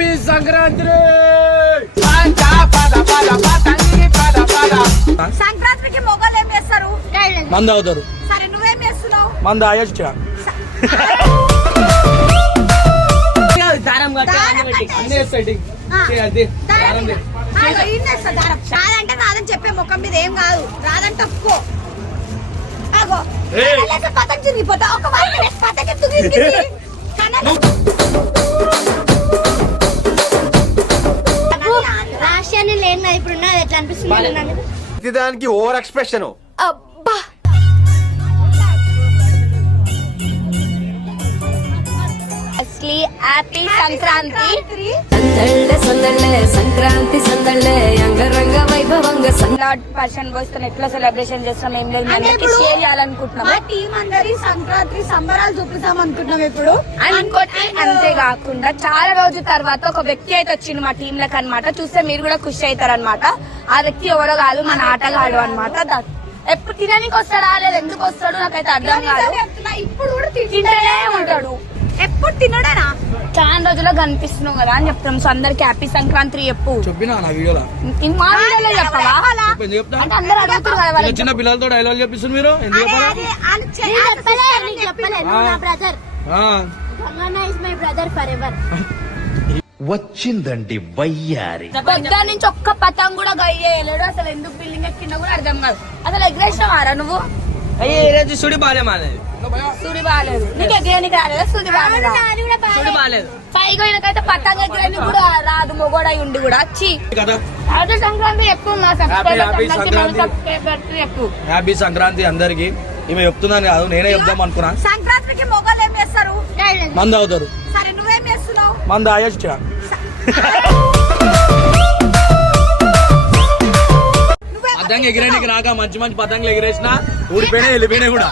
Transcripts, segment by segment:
Happy Sankranti. సంక్రాంతికి మొగలు ఏం చేస్తారు? మందు అవుతారు. సరే నువ్వేం చేస్తున్నావు? మందు అయ్యొచ్చా రాదంటే రాదని చెప్పే ముఖం మీద ఏం కాదు. రాదంటే ఒప్పుకో. పతంగి చిరిగిపోతా. ఒక పతంగి రాష్ట్రాన్ని లేని ఇప్పుడు ఉన్నది ఎట్లా అనిపిస్తుంది? దానికి ఓవర్ ఎక్స్ప్రెషన్. అబ్బా హ్యాపీ సంక్రాంతి. సంక్రాంతి సందళ్ళే అంగరంగ వైభవంగా పర్సన్ బాయ్స్ తో ఎట్లా సెలబ్రేషన్ చేస్తాం ఏం లేదు షేర్ చేయాలనుకుంటున్నాం. మా టీం అందరి సంక్రాంతి సంబరాలు చూపిస్తాం అనుకుంటున్నాం ఇప్పుడు. ఇంకోటి అంతేకాకుండా చాలా రోజుల తర్వాత ఒక వ్యక్తి అయితే వచ్చింది మా టీం లకు అనమాట. చూస్తే మీరు కూడా ఖుషి అవుతారు అనమాట. ఆ వ్యక్తి ఎవరో కాదు, మన ఆటగాడు అనమాట. ఎప్పుడు తినడానికి వస్తాడా లేదా ఎందుకు వస్తాడు నాకైతే అర్థం కాదు. ఇప్పుడు కూడా తింటూనే ఉంటాడు. ఎప్పుడు తినడేనా? చాలా రోజుల్లో కనిపిస్తున్నావు కదా అని చెప్తాం. సో అందరికి హ్యాపీ సంక్రాంతి చెప్పు. చెప్పినా నా వీడియోలో మా వీడియోలో చెప్పవా? అందరూ అడుగుతారు కదా. చిన్న పిల్లలతో డైలాగ్ చెప్పిస్తుంది మీరు. ఎందుకు వచ్చిందండి వయ్యారి. పొద్దు నుంచి ఒక్క పతంగ్ కూడా గయ్యేయలేడు. అసలు ఎందుకు బిల్డింగ్ ఎక్కినా కూడా అర్థం కాదు. అసలు ఎగ్రేసినవారా నువ్వు? సుడి బాలే మాలేదు. సుడి బాగాలేదు. నీకు ఎగ్రేనికి రాలేదా? సుడి బాగాలేదు. పైగోయినకైతే పతంగ ఎగ్రేని కూడా రాదు. మొగోడై ఉండి కూడా వచ్చి సంక్రాంతి ఎక్కువ హ్యాపీ సంక్రాంతి అందరికి. ఈమె చెప్తున్నాను కాదు, నేనే చెప్దాం అనుకున్నా. సంక్రాంతికి మొగలు ఏం చేస్తారు? మందు అవుతారు. సరే నువ్వేం చేస్తున్నావు? మందు అయ్యొచ్చా పతంగ ఎగిరేనికి రాక మంచి మంచి పతంగులు ఎగిరేసినా ఊడిపోయినా వెళ్ళిపోయినా కూడా.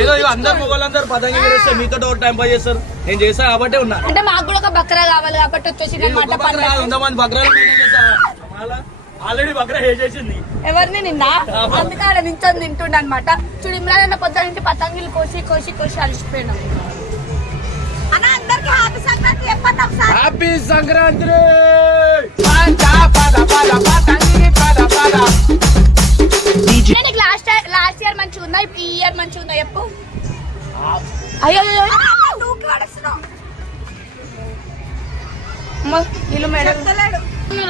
ఏదో అందరు మొగోళ్ళందరూ పతంగ ఎగిరేస్తే మీతో ఒక టైం పాస్ చేస్తారు. నేను చేస్తా కాబట్టి ఉన్నా. అంటే మాకు కూడా ఒక బక్రా కావాలి కాబట్టి వచ్చేసి మంది బక్రాలు ఆల్రెడీ బక్రా చేసేసింది. ఎవరిని నిన్న అందుకే ఆడ నించొని తింటుండ అనమాట. చూడు ఇమ్రాన్ పొద్దు నుంచి పతంగిలు కోసి కోసి కోసి అలిసిపోయినాం. అందరికి హ్యాపీ సంక్రాంతి చెప్పండి ఒకసారి. హ్యాపీ సంక్రాంతి. లాస్ట్ ఇయర్ మంచిగా ఉందా? ఈ ఇయర్ మంచిగా ఉందా చెప్పు. అయ్యో ఇల్లు మేడం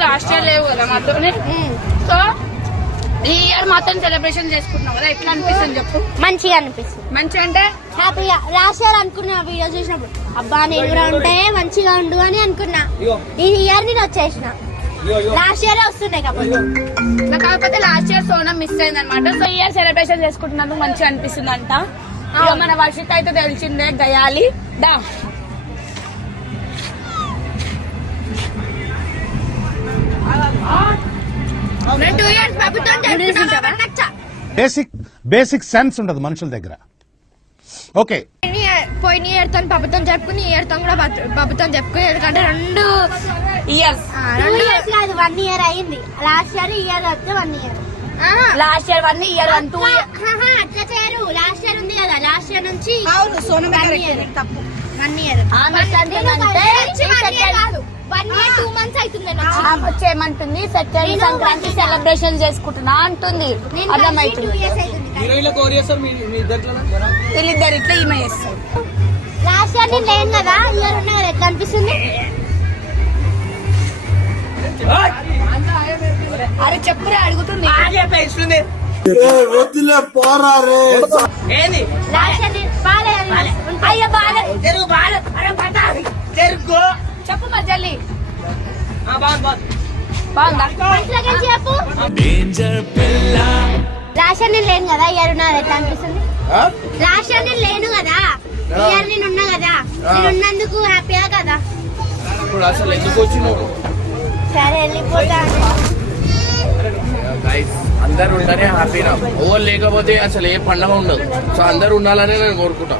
లాస్ట్ ఇయర్ లేవు కదా మాతోనే. సో ఈ ఇయర్ మాత్రం సెలబ్రేషన్ చేసుకుంటున్నాం కదా. ఎట్లా అనిపిస్తుంది చెప్పు? మంచిగా అనిపిస్తుంది. మంచిగా అంటే హ్యాపీగా. లాస్ట్ ఇయర్ అనుకున్నా వీడియో చూసినప్పుడు అబ్బా నేను కూడా ఉంటే మంచిగా ఉండు అని అనుకున్నా. ఈ ఇయర్ నేను వచ్చేసిన. లాస్ట్ ఇయర్ వస్తుండే కాకపోతే లాస్ట్ ఇయర్ సోనం మిస్ అయింది అనమాట. సో ఈ ఇయర్ సెలబ్రేషన్ చేసుకుంటున్నందుకు మంచిగా అనిపిస్తుంది అంట. మన వర్షిత అయితే తెలిసిందే గయాలి దా. బేసిక్ సెన్స్ ఉండదు మనుషుల దగ్గర. ఓకే పోయిన ఇయర్ తో ప్రభుత్వం జరుపుకుని ఈ ఇయర్ తో కూడా ప్రభుత్వం జరుపుకుని. ఎందుకంటే 2 ఇయర్స్ కాదు 1 ఇయర్ అయింది. లాస్ట్ ఇయర్ ఈ ఇయర్ వస్తే 1 ఇయర్. లాస్ట్ ఇయర్ 1 ఇయర్ 2 అట్లా చేయరు. లాస్ట్ ఇయర్ ఉంది కదా, లాస్ట్ ఇయర్ నుంచి 1 ఇయర్ 1 ఇయర్ 2 months అవుతుంది. వచ్చేయమంటుంది సెకండ్ సంక్రాంతి సెలబ్రేషన్ చేసుకుంటున్నా అంటుంది. అర్థమవుతుంది. వీళ్ళిద్దరు ఇట్లా ఈమె చేస్తారు. లాస్ట్ ఇయర్ నేను లేను కదా, ఇయర్ ఉన్నా కదా. ఎట్లా అనిపిస్తుంది? అరే చెప్పురా అడుగుతుంది. చెప్పు మరి జల్లి. చెప్పు. లాస్ట్ ఇయర్ నేను లేను కదా, ఇయర్ ఉన్నా ఎట్లా అనిపిస్తుంది? లాస్ట్ ఇయర్ నేను లేను కదా, ఇయర్ నేను ఉన్నా కదా. నేను ఉన్నందుకు హ్యాపీగా కదా. అసలు ఎందుకు వచ్చినావు? సరే వెళ్ళిపోతాను. అందరు ఉంటేనే హ్యాపీనా. ఓవర్ లేకపోతే అసలు ఏ పండుగ ఉండదు. సో అందరు ఉండాలనే నేను కోరుకుంటా.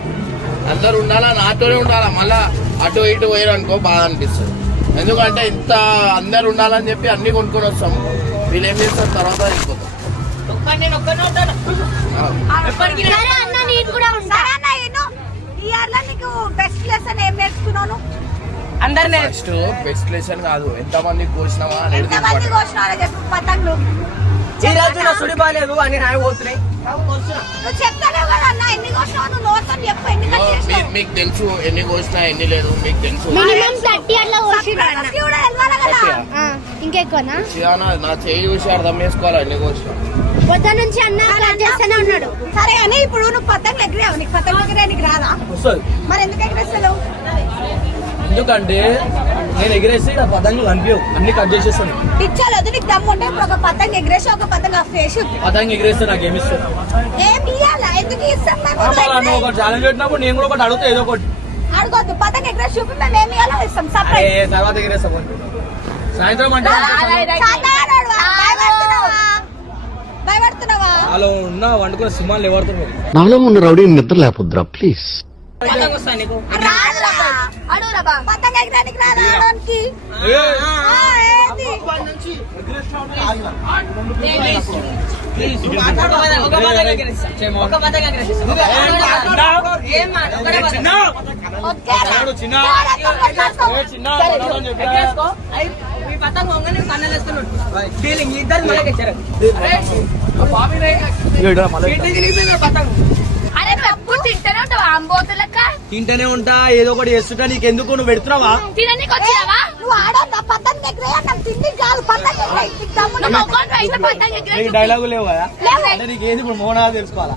అందరు ఉండాలా, నాతోనే ఉండాలా. మళ్ళా అటు ఇటు పోయారు అనుకో బాధ అనిపిస్తుంది. ఎందుకంటే ఇంత అందరు ఉండాలని చెప్పి అన్ని కొనుక్కొని వస్తాము. వీళ్ళు ఏం చేస్తారు తర్వాత వెళ్ళిపోతాం. బెస్ట్ లెసన్ ఏం కోసినావు అందరినీ ఫస్ట్ బెస్ట్ లెసన్ కాదు ఎంతమంది కోసినావా అనేది ఎంతమంది important. కోసినావు చెప్పు పతంగులు ఈ రోజు నా సుడి బాగాలేదు అని హాయి పోతున్నాయి. నువ్వు చెప్తాలేవు కదా అన్న ఎన్ని కోసినావు నువ్వు నోట్స్ చెప్పు ఎన్ని కట్ చేసినావు మీకు తెలుసు ఎన్ని కోసినా ఎన్ని లేదు మీకు తెలుసు మినిమం 30 అట్లా కోసిరా అన్న. సబ్స్క్రైబర్స్ కూడా తెలవాలి కదా ఆ, ఇంకెక్కువనా చియానా నా చేయి చూసి అర్థం చేసుకోవాలి ఎన్ని కోసినా పొద్దు నుంచి అన్న కట్ చేస్తూనే ఉన్నాడు. సరే అని ఇప్పుడు నువ్వు పతంగులు ఎగిరావు నీకు పతంగులు ఎగిరే నీకు రాదా వస్తుంది. మరి ఎందుకు ఎగిరేస్తలేవు ఎందుకంటే నేను ఎగిరేస్తే ఇక్కడ పతంగులు కనిపించవు, అన్ని కట్ చేసేస్తాను. ఇచ్చాలేదు నీకు దమ్ము ఉంటే ఇప్పుడు ఒక పతంగ ఎగిరేసి ఒక పతంగ ఫేస్ పతంగి ఎగిరేస్తే నాకు ఏమి ఇస్తారు? ఏమి ఇయ్యాలా ఎందుకు ఇస్తాం మేము నువ్వు ఒక ఛాలెంజ్ పెట్టినప్పుడు నేను కూడా ఒకటి అడుగుతా ఏదో ఒకటి. అడగొద్దు పతంగ ఎగిరేసి చూపి మేము ఏమి ఇయ్యాలో ఇస్తాం అరే సర్ప్రైజ్ తర్వాత ఎగిరేస్తా పోనీ. సాయంత్రం అంటే భయపడుతున్నావా వాళ్ళు ఉన్న వండుకున్న సింహాలు ఎవరుతున్నారు? నాలో ఉన్న రౌడీ నిద్ర లేపొద్దురా ప్లీజ్. రాదురా అడుగురా బా పతంగ ఎగరానికి రాదా ఆడోనికి ఏంది ఓకేరా అరే ఎప్పుడు తింటేనే ఉంటావా అంబోతులక్క తింటేనే ఉంటా ఏదో ఒకటి చేస్తుంటా. నీకు ఎందుకు నువ్వు పెడుతున్నావా? తిననీకి వచ్చినావా నువ్వు ఆడొద్దా పతంగ ఎగరే నాకు తిండి కాదు పతంగ ఎగరే నీకు దమ్ము ఉంటే మొగ్గుని రైతే పతంగ ఎగరే నీకు డైలాగు లేవు కదా? లేవు. అంటే నీకు ఏది ఇప్పుడు మోనా తెలుసుకోవాలా?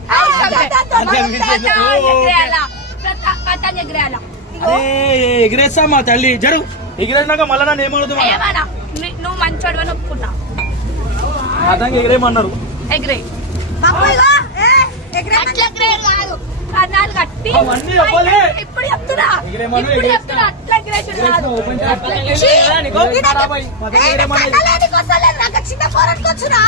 పతంగ ఎగరేయాలా అరే ఎగిరేస్తా మా తల్లి జరు ఎగిరేసినాక మళ్ళా నన్ను ఏమవుతున్నా? ఏమన్నా నువ్వు మంచోడు అని ఒప్పుకున్నా పతంగి ఎగిరేయమన్నారు. ఎగరే అట్లా ఎగరేయాలి కాదు కన్నాలు కట్టి అవన్నీ చెప్పలే. ఇప్పుడు చెప్తున్నా ఎగిరేయమను, ఇప్పుడు ఎగిరేస్తా. చెప్తున్నా అట్లా ఎగరేసుడు కాదు ఓపెన్ చేస్తా. ఛీ, నీకు ఇది నాకు- ఖరాబ్ అయ్యి, పతంగి ఏ, ఎగిరేయమని. కన్నాలేనికి వస్తలేదు, నాకు చిన్న పోరాటం వచ్చునా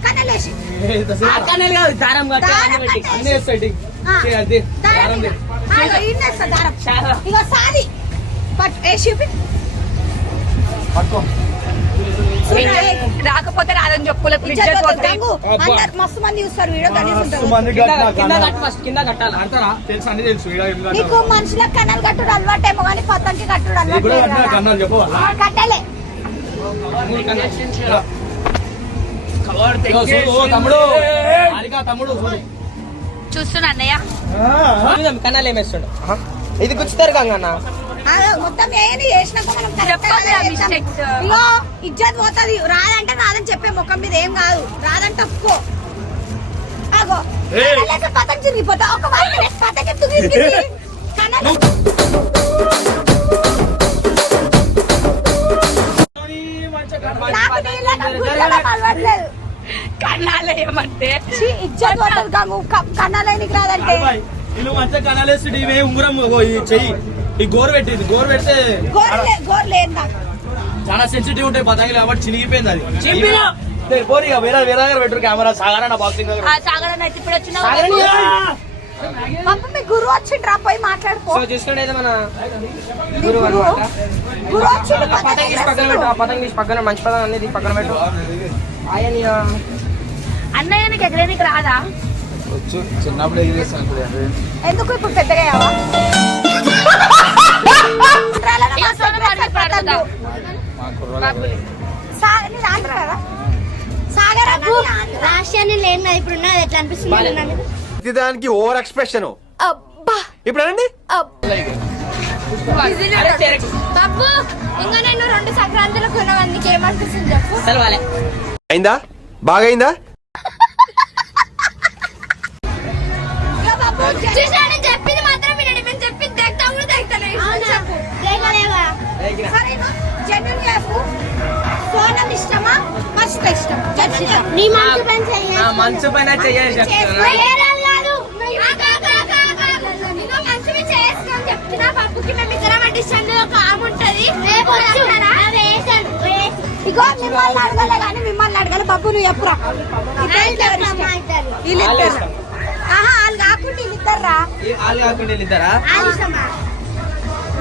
కన్నలేసి ఏ, ఇంతసేపు దారం కట్టేసి. అన్నీ వేస్తాయి టిక్. ఆ. చే, అది దారం దారం ఇక. దే. ఆ, ఇగో ఈయనేస్తా దారం. ఇగో సాది ఏ చూపి పట్టుకో. రాకపోతే రాదని చెప్పులే మస్తు మంది చూస్తారు వీడియో మస్తు మంది ఆడతారా? తెలుసు అన్ని తెలుసు ఈడ ఏం నీకు కట్టాలో. మనుషులకు కన్నాలు కట్టుడు అలవాటేమో కానీ పతంకి కట్టుడు నీకు కూడా అలవాటు కట్టినా కన్నాలు చెప్పవాలా? కట్టలే ఇగో చూడు, ఓ తమ్ముడు హారిక తమ్ముడు చూడు. చూస్తున్నా అన్నయ్య కన్నాలు ఏమేస్తాడు ఇది గుచ్చుతారు కంగన్న. మొత్తం ఏది చేసినాక మనం correct గా చేస్తాం. ఇగో ఇజ్జత్ పోతుంది రాదంటే రాదని చెప్పే ముఖం మీద ఏం కాదు రాదంటే ఒప్పుకో అగో ఏయ్. కన్నాలేస్తే పతంగి తిరిగిపోతా ఒక వారం పతంగి ఎందుకు తిరిగింది? కన్నాలు- నాకు నీళ్ళకి గుడ్డలకు అలవాట్లేదు. కన్నాలేయమంటే ఛీ, ఇజ్జత్ పోతుంది గంగు కన్నాలేనికి రాదంటే వీళ్ళు మంచిగా కనాలేసి ఇవే ఉంగురం ఇగో ఈ చెయ్యి ఈ గోరు పెట్టింది. గోరు పెడితే గోర్లేదు నాకు చాలా సెన్సిటివ్ ఉంటాయి పతంగులు కాబట్టి చినిగిపోయింది అది. లేదు, పోనీ ఇక వేరే వేరే దగ్గర పెట్టరు కెమెరా సాగరా బాక్సింగ్ దగ్గర. సాగరని అయితే ఇప్పుడు వచ్చిన పాప మీ గురువు వచ్చిండ్రా పోయి మాట్లాడుకో చూసుకుంటే మన నీ గురువు వచ్చిండు పతంగి ఎగరేస్తున్నాడు. పతంగి పక్కన మంచి పదం అనేది పక్కన పెట్టు. అన్నయ్య నీకు ఎగరేనికి రాదా చిన్నప్పుడు ఎగిరేస్తాను. ఎందుకు ఇప్పుడు పెద్దగా అయ్యావా? నీది ఆంధ్ర కదా? సాగర్ అబ్బు. రాష్ట్రాన్ని లేని కదా ఇప్పుడు ఉన్నది ఎట్లా అనిపిస్తుంది నాకు? దానికి ఓవర్ ఎక్స్ప్రెషన్. అబ్బా ఇప్పుడు అనండి. బాబు ఇంకా నేను 2 సంక్రాంతులకు కొన్నాను నీకు ఏమనిపిస్తుంది చెప్పు. అయిందా? బాగైందా? ఇక బాబు, చూసినా నేను చెప్పింది మాత్రం వినండి మేము చెప్పింది দেখతా కూడా দেখతలేదు చెప్పు లేకలేవా సరే జనరల్ చెప్పు సోనం ఇష్టమా మస్తు ఇష్టం నీ మనసు పని చెయ్యి మనసు పైన చెయ్యాలి వేరేలాదు నేను మనసుని చేస్తాను చెప్తున్నా పప్పుకి మేము ఇద్దరం అంటిస్తాను ఒక ఆమె ఉంటది ఇగో మిమ్మల్ని అడగలే కానీ మిమ్మల్ని అడగలే బాబు నువ్వు చెప్పురా వీళ్ళిద్దరు ఆహా వాళ్ళు కాకుండా వీళ్ళిద్దరు రా వాళ్ళు కాకుండా వెళ్ళిద్దారా?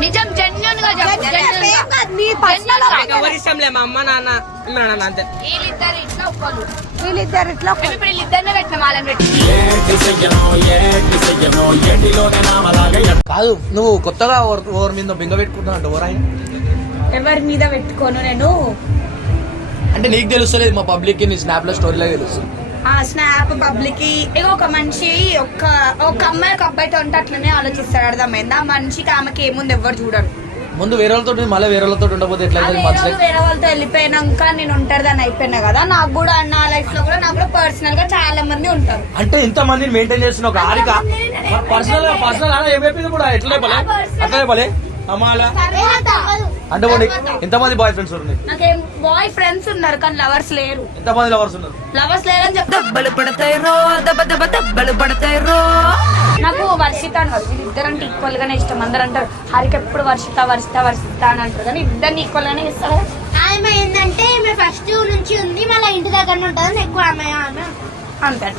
నిజం జెన్యున్ గా చెప్పు మీ పర్సనల్ ఎవరిష్టంలే మా అమ్మ నాన్న నాన్న అంతే. వీళ్ళిద్దరు ఇట్లా ఒక్కరు వీళ్ళిద్దరు ఇట్లా మేము ఇప్పుడు వీళ్ళిద్దరినే పెట్టిన వాళ్ళని పెట్టి కాదు నువ్వు కొత్తగా ఓవర్ మీద బెంగ పెట్టుకుంటున్నావు ఓవర్ ఆయన ఎవరి మీద పెట్టుకోను నేను. అంటే నీకు తెలుస్తలేదు, మా పబ్లిక్ కి నీ స్నాప్ లో స్టోరీలో తెలుస్తుంది. ఆ స్నాప్ పబ్లిక్ కి ఒక మనిషి ఒక అమ్మాయి ఒక అబ్బాయితో ఉంటే అట్లనే ఆలోచిస్తాడు, అర్థమైంది? ఆ మనిషికి ఆమెకి ఏముంది ఎవరు చూడరు. ముందు వేరే వాళ్ళతో మళ్ళీ వేరే వాళ్ళతో ఉండకపోతే ఎట్లా వేరే వాళ్ళతో వెళ్ళిపోయినాక నేను ఉంటారు అయిపోయినా కదా, నాకు కూడా నా లైఫ్ లో కూడా నాకు కూడా పర్సనల్ గా చాలా మంది ఉంటారు. అంటే ఇంత మందిని మెయింటైన్ చేస్తున్న ఒక హారిక పర్సనల్ అలా ఏమైపోయింది కూడా ఎట్లా పలే అట్లనే పలే అమ్మాలా అంటే ఎంతమంది బాయ్ ఫ్రెండ్స్ ఉన్నారు? నాకేం బాయ్ ఫ్రెండ్స్ ఉన్నారు కానీ లవర్స్ లేరు. ఎంతమంది లవర్స్ ఉన్నారు? లవర్స్ లేరని చెప్తా. నాకు వర్షిత అన్నారు, వీళ్ళిద్దరంటే ఈక్వల్ గానే ఇష్టం. అందరు అంటారు హరికి ఎప్పుడు వర్షిత వర్షిత వర్షిత అని అంటారు, కానీ ఇద్దరిని ఈక్వల్ గానే ఇస్తారు. ఆమె ఏంటంటే ఈమె ఫస్ట్ నుంచి ఉంది, మళ్ళీ ఇంటి దగ్గర ఉంటుంది ఎక్కువ ఆమె అంతే.